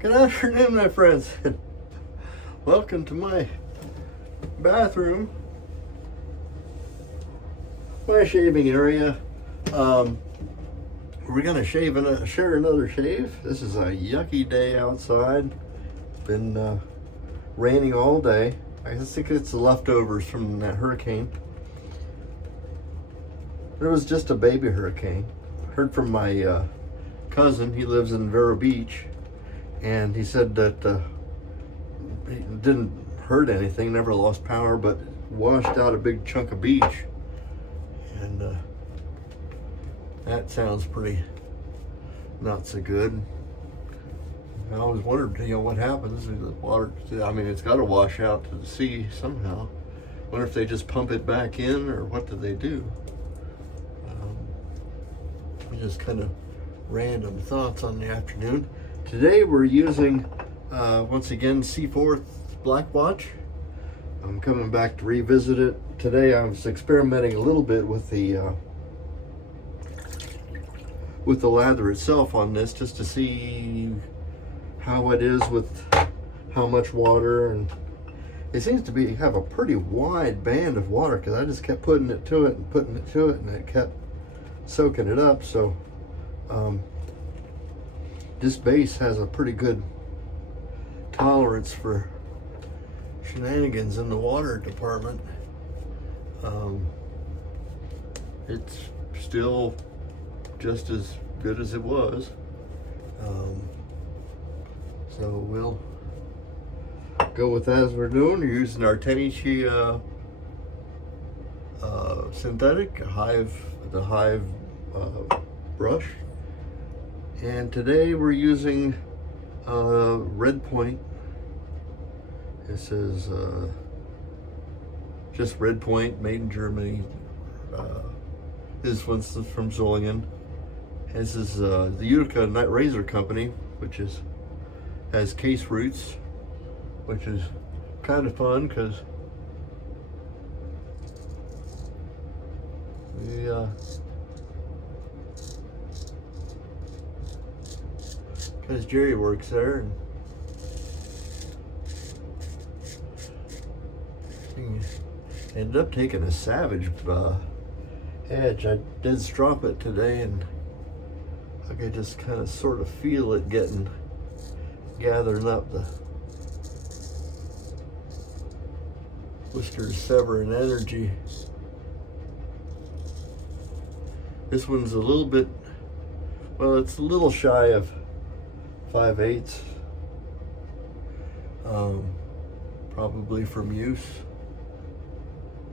Good afternoon, my friends. Welcome to my bathroom, my shaving area. We're gonna share another shave. This is a yucky day outside. It's been raining all day. I think it's the leftovers from that hurricane. It was just a baby hurricane. Heard from my cousin. He lives in Vero Beach. And he said that it didn't hurt anything, never lost power, but washed out a big chunk of beach. And that sounds pretty not so good. I always wondered, what happens if the water, it's got to wash out to the sea somehow. Wonder if they just pump it back in, or what do they do? Just kind of random thoughts on the afternoon. Today we're using, once again, Seaforth Black Watch. I'm coming back to revisit it. Today I was experimenting a little bit with the lather itself on this, just to see how it is with how much water, and it seems to have a pretty wide band of water, because I just kept putting it to it, and it kept soaking it up. So this base has a pretty good tolerance for shenanigans in the water department. It's still just as good as it was. So we'll go with that as we're doing. We're using our Tenichi synthetic the hive brush. And today we're using Red Point. This is just Red Point, made in Germany. This one's from Solingen. This is the Utica Night Razor Company, which has case roots, which is kind of fun because because Jerry works there, and ended up taking a Savage edge. I did strop it today, and I could just kind of sort of feel it gathering up the whiskers severing energy. This one's a little bit, it's a little shy of 5/8, probably from use,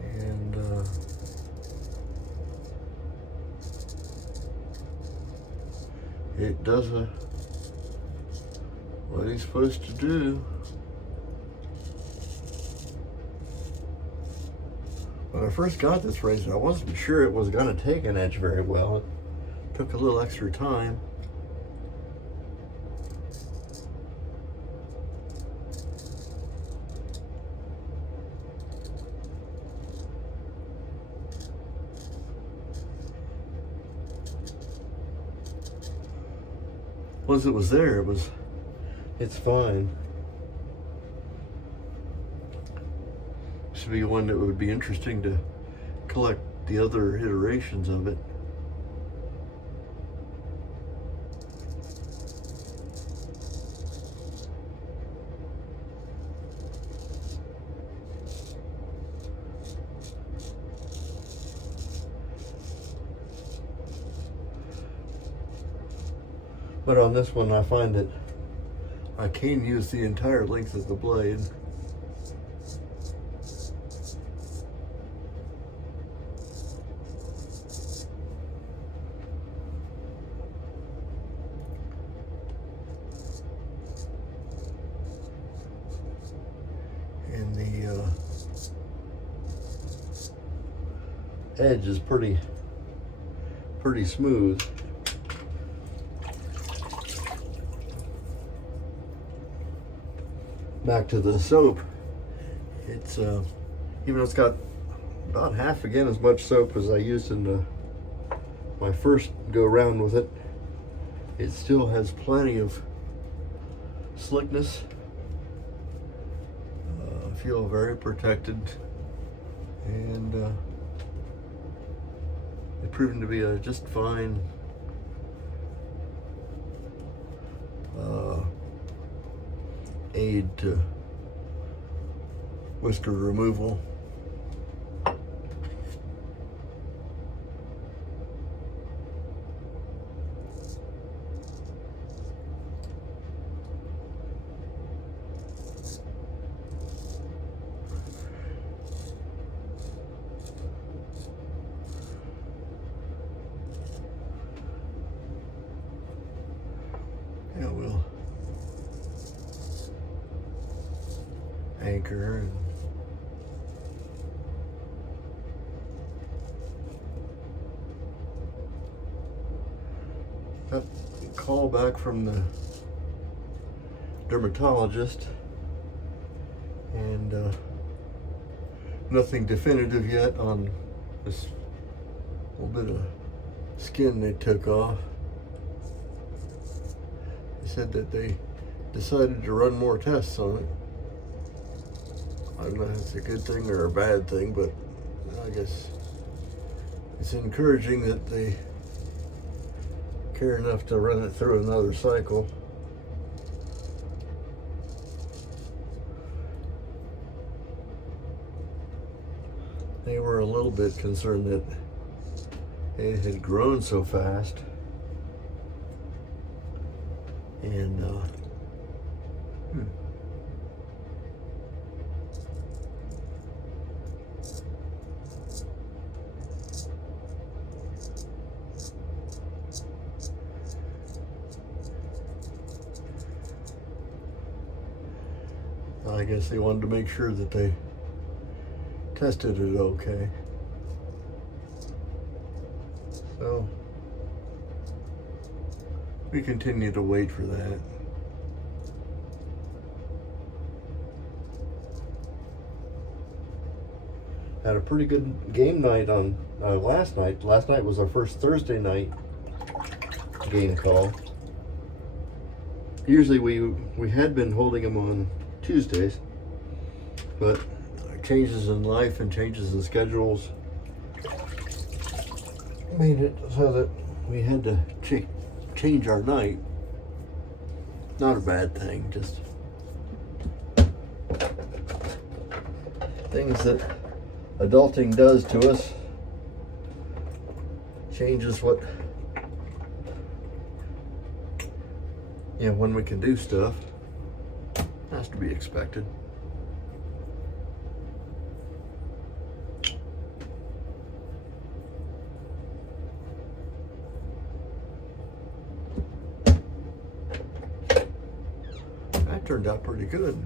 and it does what he's supposed to do. When I first got this razor, I wasn't sure it was going to take an edge very well. It took a little extra time. Once it was there, it's fine. Should be one that would be interesting to collect the other iterations of it. But on this one, I find that I can use the entire length of the blade. And the edge is pretty smooth. Back to the soap. It's even though it's got about half again as much soap as I used in my first go round with it, it still has plenty of slickness. Feel very protected, and it's proven to be a just fine aid to whisker removal. Yeah, we'll anchor and got a call back from the dermatologist, and nothing definitive yet on this little bit of skin they took off. They said that they decided to run more tests on it. I don't know if it's a good thing or a bad thing, but I guess it's encouraging that they care enough to run it through another cycle. They were a little bit concerned that it had grown so fast, and I guess they wanted to make sure that they tested it okay. So we continue to wait for that. Had a pretty good game night on last night. Last night was our first Thursday night game call. Usually we had been holding them on Tuesdays, but changes in life and changes in schedules made it so that we had to change our night. Not a bad thing, just things that adulting does to us. Changes what, when we can do stuff. Has to be expected. That turned out pretty good.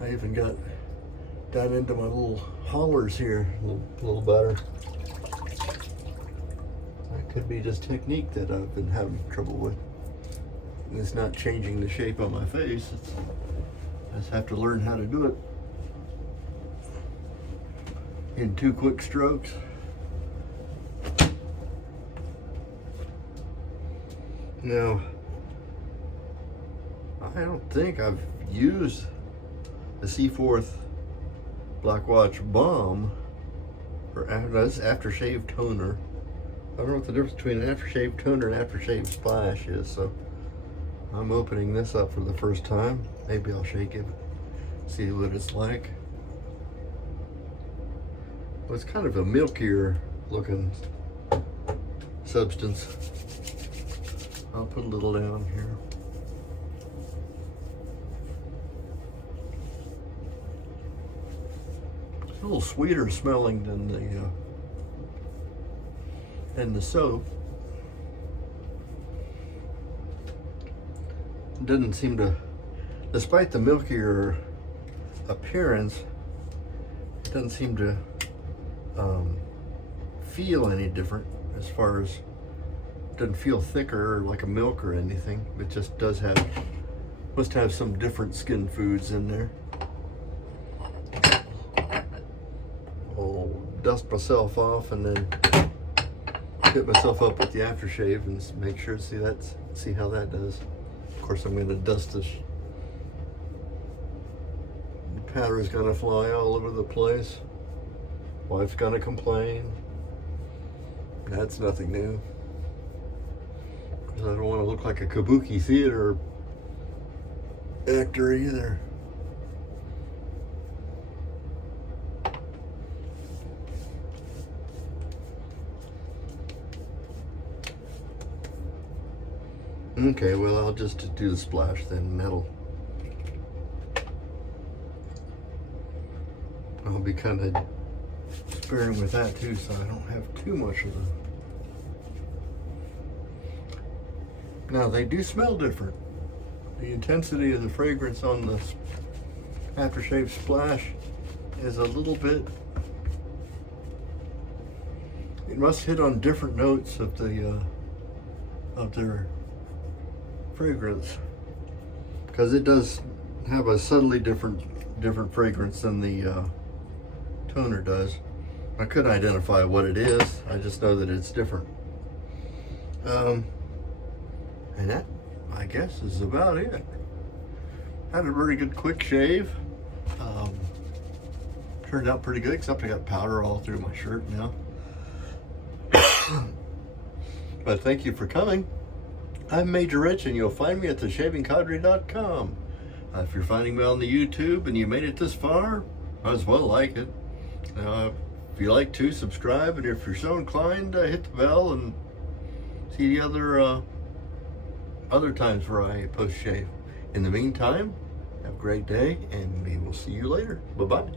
I even got down into my little hollers here a little better. That could be just technique that I've been having trouble with. It's not changing the shape on my face. I just have to learn how to do it in 2 quick strokes. Now, I don't think I've used the Seaforth Black Watch Balm or aftershave toner. I don't know what the difference between an aftershave toner and aftershave splash is, so I'm opening this up for the first time. Maybe I'll shake it, see what it's like. Well, it's kind of a milkier looking substance. I'll put a little down here. It's a little sweeter smelling than the soap. Doesn't seem to, despite the milkier appearance, it doesn't seem to feel any different as far as, doesn't feel thicker or like a milk or anything. It just must have some different skin foods in there. I'll dust myself off and then hit myself up with the aftershave and make sure to see how that does. Of course, I'm going to dust this. The powder's going to fly all over the place. Wife's going to complain. That's nothing new. Because I don't want to look like a kabuki theater actor either. Okay, well, I'll just do the splash then, metal. I'll be kind of sparing with that too, so I don't have too much of them. Now, they do smell different. The intensity of the fragrance on the aftershave splash is a little bit, it must hit on different notes of their fragrance, because it does have a subtly different fragrance than the toner does. I couldn't identify what it is. I just know that it's different. And that, I guess, is about it. Had a very good quick shave. Turned out pretty good, except I got powder all through my shirt now. But thank you for coming. I'm Major Rich, and you'll find me at theshavingcadre.com. If you're finding me on the YouTube and you made it this far, might as well like it. If you like to, subscribe, and if you're so inclined, hit the bell and see the other times where I post shave. In the meantime, have a great day, and we will see you later. Bye-bye.